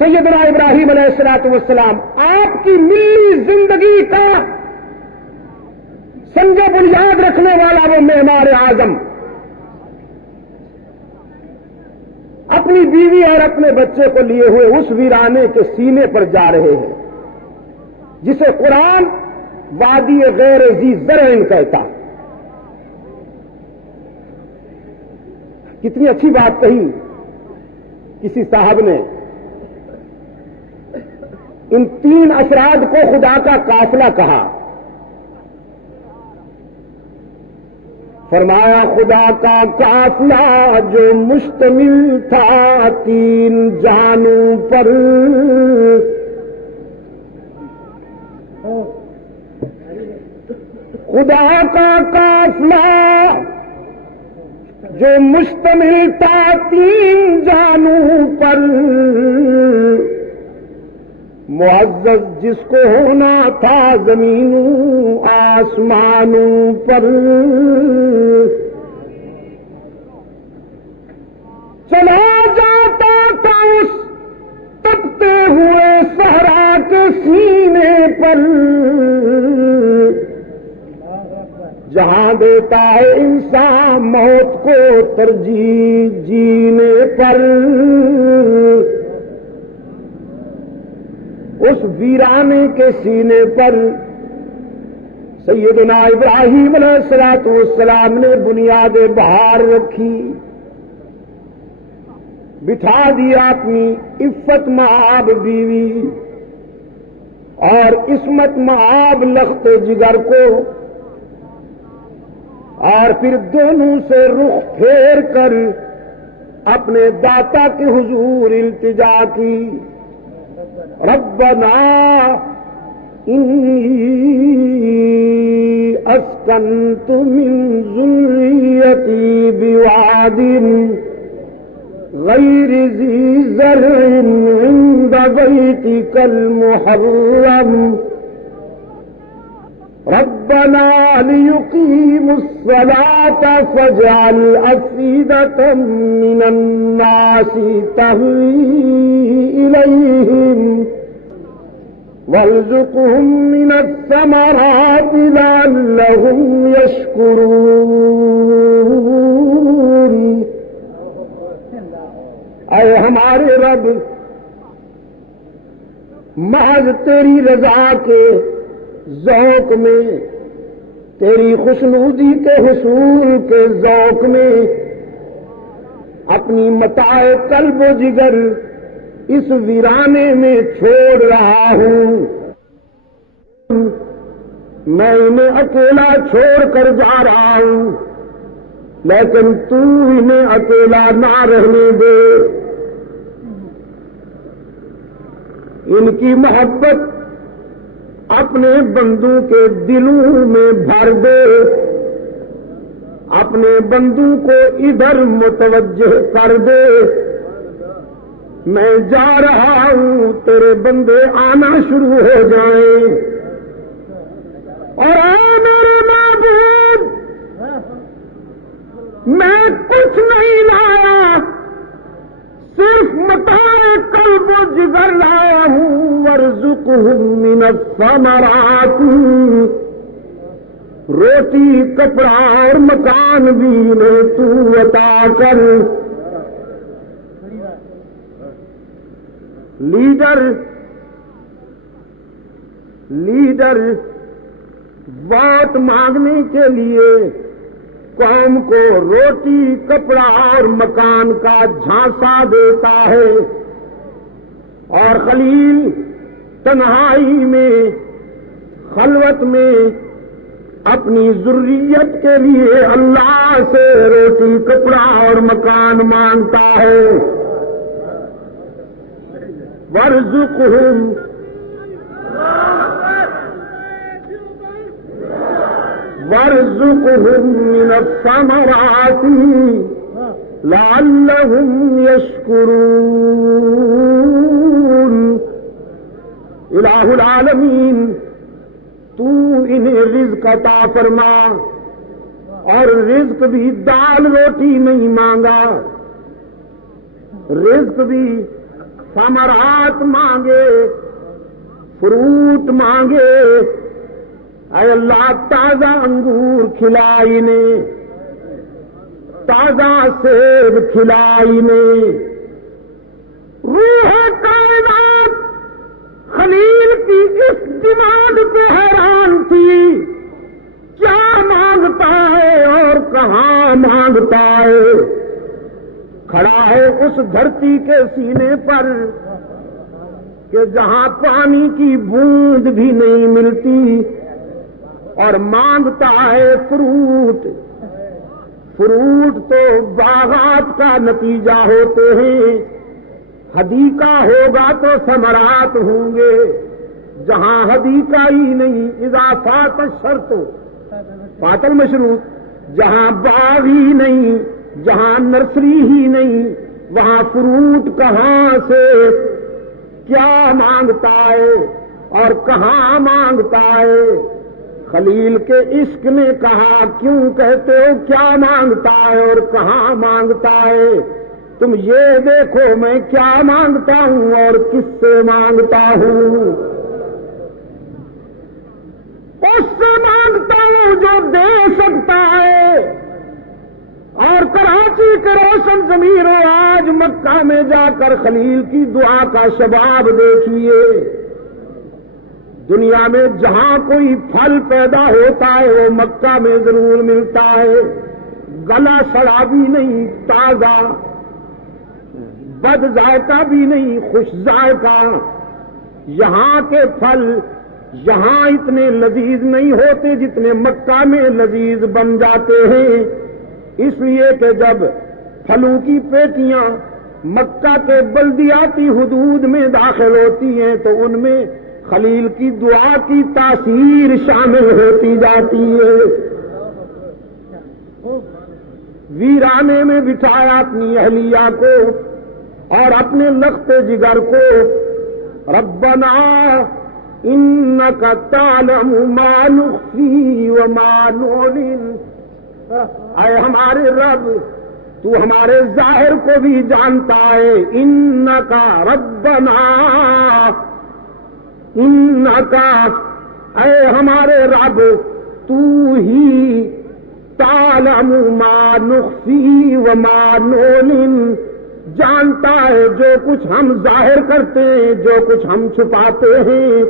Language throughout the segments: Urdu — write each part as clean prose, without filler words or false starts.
سیدنا ابراہیم علیہ السلام آپ کی ملی زندگی کا سنگ بنیاد رکھنے والا وہ معمار اعظم اپنی بیوی اور اپنے بچے کو لیے ہوئے اس ویرانے کے سینے پر جا رہے ہیں جسے قرآن وادی غیر ذی زرع کہتا. کتنی اچھی بات کہی کسی صاحب نے. ان تین افراد کو خدا کا قافلہ کہا. فرمایا خدا کا قافلہ جو مشتمل تھا تین جہانوں پر. خدا کا قافلہ جو مشتمل تھا تین جہانوں پر. معزز جس کو ہونا تھا زمینوں آسمانوں پر. چلا جاتا تھا اس تپتے ہوئے صحرا کے سینے پر جہاں دیتا ہے انسان موت کو ترجیح جینے پر. اس ویرانے کے سینے پر سیدنا ابراہیم علیہ السلام نے بنیاد بہار رکھی. بٹھا دیا اپنی عفت مآب بیوی اور عصمت مآب لخت جگر کو اور پھر دونوں سے رخ پھیر کر اپنے داتا کے حضور التجا کی. ربنا انی اسکنت من ذریتی بواد غیر ذی زرع عند بیتک المحرم ربنا ليقيموا الصلاة فاجعل أفئدة من الناس تهوي إليهم وارزقهم من الثمرات لعلهم يشكرون. اے ہمارے رب محض تیری رضا کے ذوق میں تیری خوشنودی کے حصول کے ذوق میں اپنی متاع قلب و جگر اس ویرانے میں چھوڑ رہا ہوں. میں انہیں اکیلا چھوڑ کر جا رہا ہوں لیکن تو انہیں اکیلا نہ رہنے دے. ان کی محبت اپنے بندوں کے دلوں میں بھر دے. اپنے بندوں کو ادھر متوجہ کر دے. میں جا رہا ہوں تیرے بندے آنا شروع ہو جائیں. اور اے میرے معبود میں کچھ نہیں لایا صرف متاع قلب و جگر لایا ہوں. وارزقہم من الثمرات روٹی کپڑا اور مکان بھی انہیں تو عطا کر. لیڈر ووٹ مانگنے کے لیے قوم کو روٹی کپڑا اور مکان کا جھانسا دیتا ہے اور خلیل تنہائی میں خلوت میں اپنی ذریت کے لیے اللہ سے روٹی کپڑا اور مکان مانگتا ہے. وارزقہم من الثمرات لعلہم یشکرون. الہ العالمین تو انہیں رزق عطا فرما. اور رزق بھی دال روٹی نہیں مانگا. رزق بھی ثمرات مانگے، فروٹ مانگے، اے اللہ تازہ انگور کھلائی نے، تازہ سیب کھلائی نے۔ روح کائنات خلیل کی اس ڈیمانڈ پہ حیران تھی، کیا مانگتا ہے اور کہاں مانگتا ہے؟ کھڑا ہے اس دھرتی کے سینے پر کہ جہاں پانی کی بوند بھی نہیں ملتی، اور مانگتا ہے فروٹ۔ فروٹ تو باغات کا نتیجہ ہوتے ہیں، حدیقہ ہوگا تو ثمرات ہوں گے۔ جہاں حدیقہ ہی نہیں، اذا فات الشرط فات المشروط، جہاں باغ ہی نہیں، جہاں نرسری ہی نہیں، وہاں فروٹ کہاں سے؟ کیا مانگتا ہے اور کہاں مانگتا ہے؟ خلیل کے عشق نے کہا، کیوں کہتے ہو کیا مانگتا ہے اور کہاں مانگتا ہے؟ تم یہ دیکھو میں کیا مانگتا ہوں اور کس سے مانگتا ہوں۔ اس سے مانگتا ہوں جو دے سکتا ہے۔ اور کراچی کے روشن ضمیروں، آج مکہ میں جا کر خلیل کی دعا کا شباب دیکھیے۔ دنیا میں جہاں کوئی پھل پیدا ہوتا ہے وہ مکہ میں ضرور ملتا ہے، گلا سڑا بھی نہیں، تازہ، بد ذائقہ بھی نہیں، خوش ذائقہ۔ یہاں کے پھل یہاں اتنے لذیذ نہیں ہوتے جتنے مکہ میں لذیذ بن جاتے ہیں، اس لیے کہ جب پھلوں کی پیٹیاں مکہ کے بلدیاتی حدود میں داخل ہوتی ہیں تو ان میں خلیل کی دعا کی تاثیر شامل ہوتی جاتی ہے۔ ویرانے میں بٹھایا اپنی اہلیہ کو اور اپنے لخت جگر کو، ربنا انک تعلم ما نخفی وما نعلن، اے ہمارے رب تو ہمارے ظاہر کو بھی جانتا ہے، انک ربنا، انک اے ہمارے رب تو ہی تعلم ما نخفی وما نعلن، جانتا ہے جو کچھ ہم ظاہر کرتے ہیں، جو کچھ ہم چھپاتے ہیں۔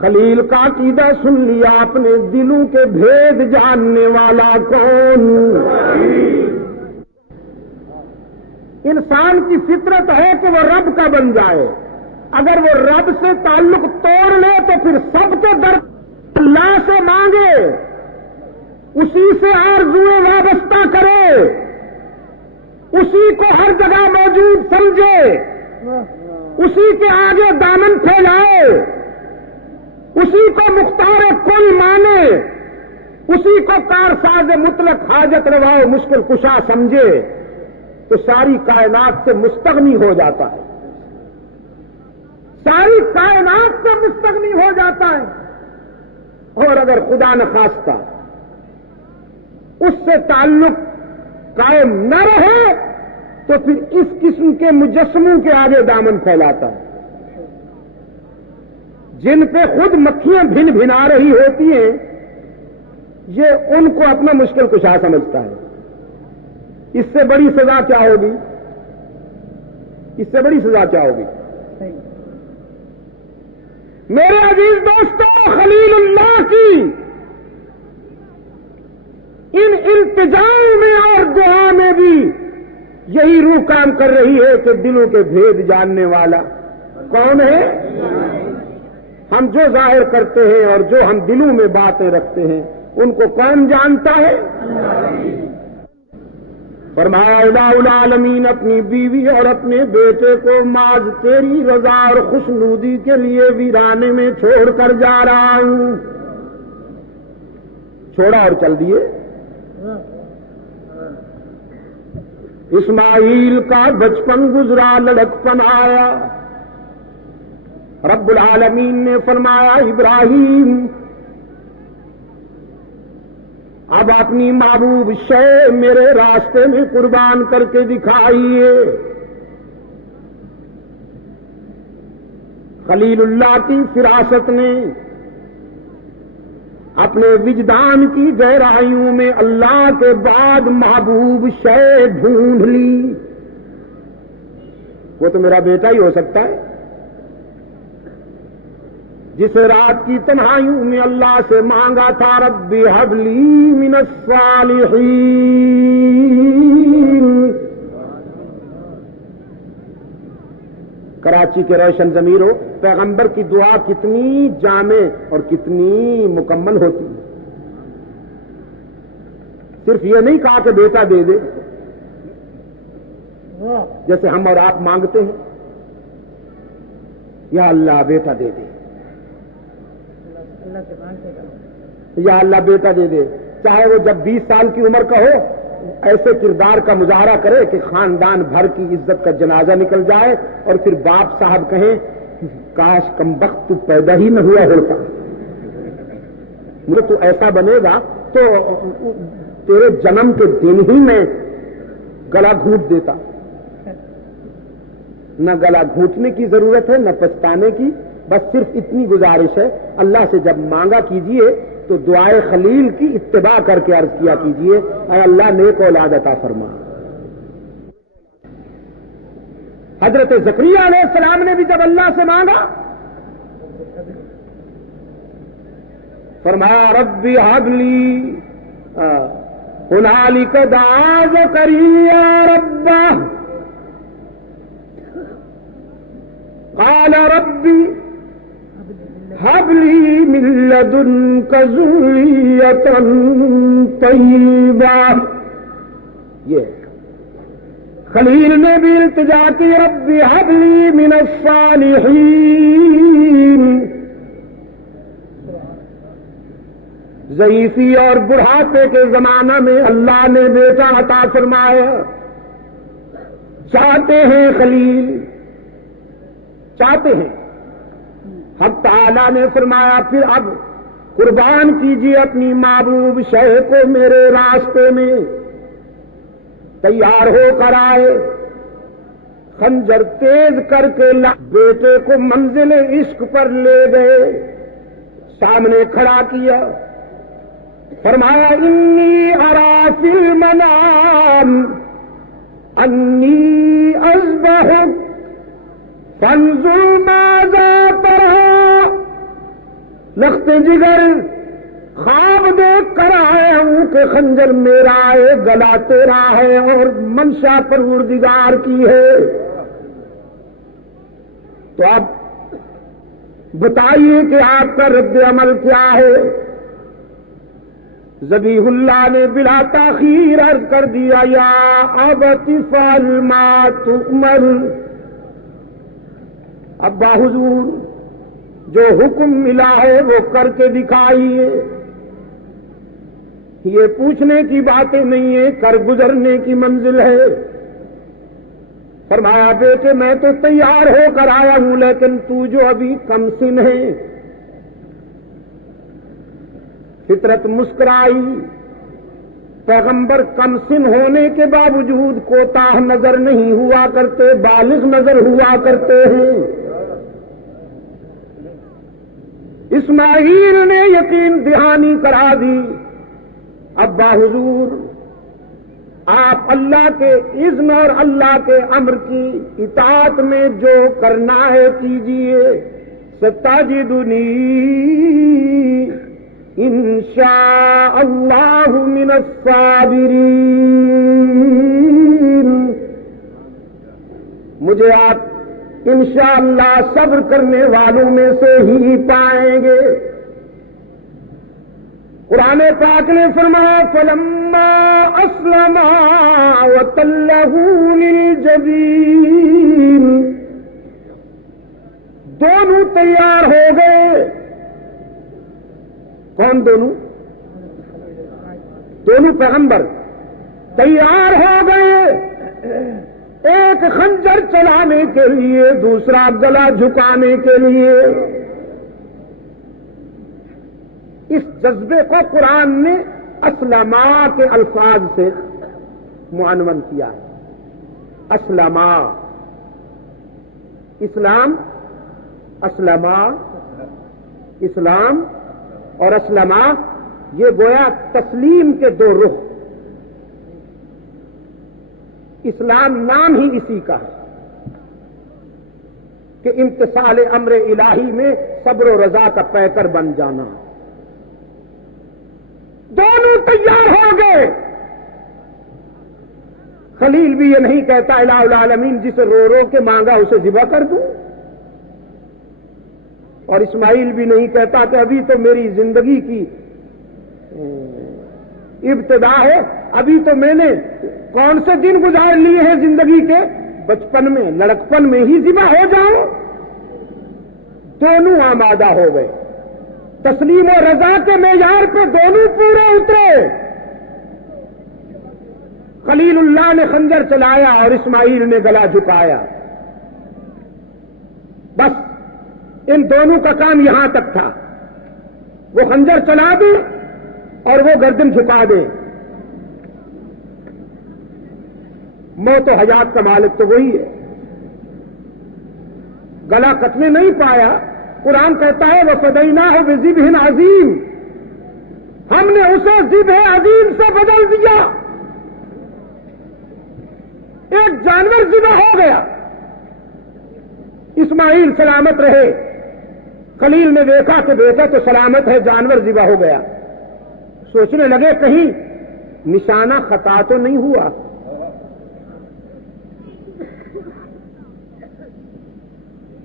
خلیل کا عقیدہ سن لیا، اپنے دلوں کے بھید جاننے والا کون؟ انسان کی فطرت ہے کہ وہ رب کا بن جائے، اگر وہ رب سے تعلق توڑ لے تو پھر سب کے در اللہ سے مانگے، اسی سے آرزویں وابستہ کرے، اسی کو ہر جگہ موجود سمجھے، اسی کے آگے دامن پھیلائے، اسی کو مختار کل مانے، اسی کو کارساز مطلق حاجت روا و مشکل کشا سمجھے، تو ساری کائنات سے مستغنی ہو جاتا ہے، ساری کائنات سے مستغنی ہو جاتا ہے۔ اور اگر خدا نخواستہ اس سے تعلق قائم نہ رہے تو پھر اس قسم کے مجسموں کے آگے دامن پھیلاتا ہے، جن پہ خود مکھیاں بھن بھنا رہی ہوتی ہیں، یہ ان کو اپنا مشکل کشا سمجھتا ہے۔ اس سے بڑی سزا کیا ہوگی؟ اس سے بڑی سزا کیا ہوگی؟ میرے عزیز دوستوں، خلیل اللہ کی ان التجاؤں میں اور دعا میں بھی یہی روح کام کر رہی ہے کہ دلوں کے بھید جاننے والا کون ہے؟ ہم جو ظاہر کرتے ہیں اور جو ہم دلوں میں باتیں رکھتے ہیں ان کو کون جانتا ہے؟ فرمایا الہ العالمین اپنی بیوی اور اپنے بیٹے کو ماذ تیری رضا اور خوشنودی کے لیے ویرانے میں چھوڑ کر جا رہا ہوں۔ چھوڑا اور چل دیے۔ اسماعیل کا بچپن گزرا، لڑکپن آیا، رب العالمین نے فرمایا ابراہیم اب اپنی محبوب شے میرے راستے میں قربان کر کے دکھائیے۔ خلیل اللہ کی فراست نے اپنے وجدان کی گہرائیوں میں اللہ کے بعد محبوب شے ڈھونڈ لی، وہ تو میرا بیٹا ہی ہو سکتا ہے، جسے رات کی تنہائیوں میں اللہ سے مانگا تھا رب ہب لی من الصالحین۔ کراچی کے روشن ضمیروں، پیغمبر کی دعا کتنی جامع اور کتنی مکمل ہوتی ہے۔ صرف یہ نہیں کہا کہ بیٹا دے دے جیسے ہم اور آپ مانگتے ہیں، یا اللہ بیٹا دے دے، یا اللہ بیٹا دے دے، چاہے وہ جب 20 سال کی عمر کا ہو ایسے کردار کا مظاہرہ کرے کہ خاندان بھر کی عزت کا جنازہ نکل جائے اور پھر باپ صاحب کہیں کاش کمبخت تو پیدا ہی نہ ہوا ہوتا، مجھے تو ایسا بنے گا تو تیرے جنم کے دن ہی میں گلا گھونٹ دیتا۔ نہ گلا گھونٹنے کی ضرورت ہے نہ پچھتانے کی، بس صرف اتنی گزارش ہے، اللہ سے جب مانگا کیجئے تو دعائے خلیل کی اتباع کر کے عرض کیا کیجئے، اے اللہ نیک اولاد عطا فرما۔ حضرت زکریا علیہ السلام نے بھی جب اللہ سے مانگا فرمایا رب ہب لی، ہنالک دعا زکریا ربہ قال ربی هب لي من لدنك ذرية طيبة۔ یہ خلیل نے بھی التجا کی رب هب لي من الصالحين۔ ضعیفی اور بڑھاپے کے زمانہ میں اللہ نے بیٹا عطا فرمایا، چاہتے ہیں خلیل، چاہتے ہیں۔ حق تعالیٰ نے فرمایا پھر اب قربان کیجیے اپنی محبوب شے کو میرے راستے میں، تیار ہو کر آئے، خنجر تیز کر کے بیٹے کو منزل عشق پر لے گئے، سامنے کھڑا کیا، فرمایا انی ارا فی المنام انی اذبحک فانظر ماذا ترى۔ لخت جگر خواب دیکھ کر آئے ہوں کہ خنجر میرا ہے، گلا تیرا ہے اور منشا پروردگار کی ہے، تو اب بتائیے کہ آپ کا رد عمل کیا ہے؟ ذبیح اللہ نے بلا تاخیر عرض کر دیا یا ابت افعل ما تؤمر۔ ابا حضور جو حکم ملا ہے وہ کر کے دکھائیے، یہ پوچھنے کی باتیں نہیں ہے، کر گزرنے کی منزل ہے۔ فرمایا بیٹے میں تو تیار ہو کر آیا ہوں، لیکن تو جو ابھی کم سن ہے۔ فطرت مسکرائی، پیغمبر کم سن ہونے کے باوجود کوتاہ نظر نہیں ہوا کرتے، بالغ نظر ہوا کرتے ہیں۔ اسماعیل نے یقین دہانی کرا دی، ابا حضور آپ اللہ کے اذن اور اللہ کے امر کی اطاعت میں جو کرنا ہے کیجیے، ستجدنی انشاء اللہ من الصابرین۔ مجھے آپ انشاءاللہ صبر کرنے والوں میں سے ہی پائیں گے۔ قرآن پاک نے فرمایا فلما اسلما وتلہ للجبین، دونوں تیار ہو گئے۔ کون دونوں؟ دونوں پیغمبر تیار ہو گئے، ایک خنجر چلانے کے لیے، دوسرا گلا جھکانے کے لیے۔ اس جذبے کو قرآن نے اسلما کے الفاظ سے معنون کیا ہے۔ اسلما، اسلام اسلما، اسلام اور اسلما یہ گویا تسلیم کے دو رخ. اسلام نام ہی اسی کا ہے کہ امتثال امر الہی میں صبر و رضا کا پیکر بن جانا. دونوں تیار ہو گئے. خلیل بھی یہ نہیں کہتا الہ العالمین جسے رو رو کے مانگا اسے ذبح کر دوں، اور اسماعیل بھی نہیں کہتا کہ ابھی تو میری زندگی کی ابتدا ہے، ابھی تو میں نے کون سے دن گزار لیے ہیں زندگی کے، بچپن میں لڑکپن میں ہی ذبح ہو جاؤں. دونوں آمادہ ہو گئے. تسلیم و رضا کے معیار پہ دونوں پورے اترے. خلیل اللہ نے خنجر چلایا اور اسماعیل نے گلا جھکایا. بس ان دونوں کا کام یہاں تک تھا. وہ خنجر چلا دیں اور وہ گردن جھکا دیں. موت و حیات کا مالک تو وہی ہے. گلا کٹنے نہیں پایا. قرآن کہتا ہے وَفَدَيْنَاهُ بِذِبْحٍ عَظِيمٍ، ہم نے اسے ذبح عظیم سے بدل دیا. ایک جانور ذبح ہو گیا. اسماعیل سلامت رہے. خلیل نے دیکھا کہ بیٹا تو سلامت ہے، جانور ذبح ہو گیا. سوچنے لگے کہیں نشانہ خطا تو نہیں ہوا.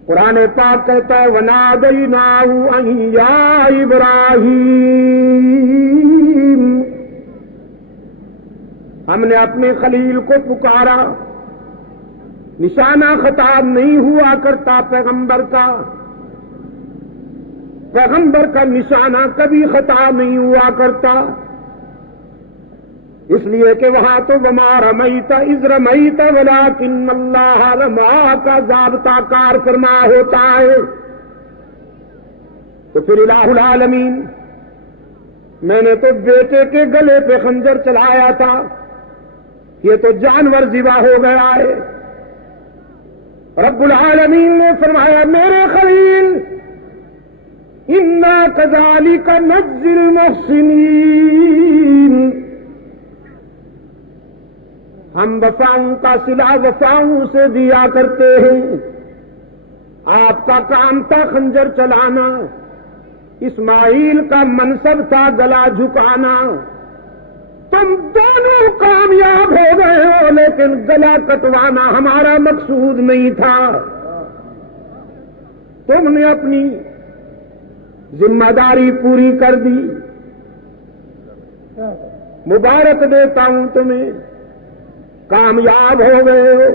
قرآن پاک کہتا ہے وَنَادَيْنَاهُ أَن يَا إِبْرَاهِيمُ، ہم نے اپنے خلیل کو پکارا. نشانہ خطا نہیں ہوا کرتا پیغمبر کا. پیغمبر کا نشانہ کبھی خطا نہیں ہوا کرتا، اس لیے کہ وہاں تو وما رمیت اذ رمیت ولکن اللہ رما کا ضابطہ کار فرما ہوتا ہے. تو پھر الہ العالمین میں نے تو بیٹے کے گلے پہ خنجر چلایا تھا، یہ تو جانور ذبح ہو گیا ہے. رب العالمین نے فرمایا میرے خلیل انا کذالک نجزی المحسنین، ہم وفاؤں کا صلہ وفاؤں سے دیا کرتے ہیں. آپ کا کام تھا خنجر چلانا، اسماعیل کا منصب تھا گلا جھکانا. تم دونوں کامیاب ہو گئے ہو، لیکن گلا کٹوانا ہمارا مقصود نہیں تھا. تم نے اپنی ذمہ داری پوری کر دی. مبارک دیتا ہوں تمہیں، کامیاب ہو گئے ہو.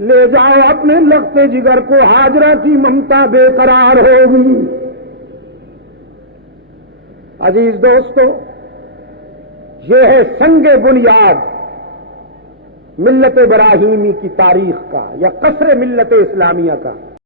لے جاؤ اپنے لختے جگر کو، ہاجرہ کی ممتا بے قرار ہوگی. عزیز دوستو، یہ ہے سنگ بنیاد ملت ابراہیمی کی تاریخ کا یا قصر ملت اسلامیہ کا.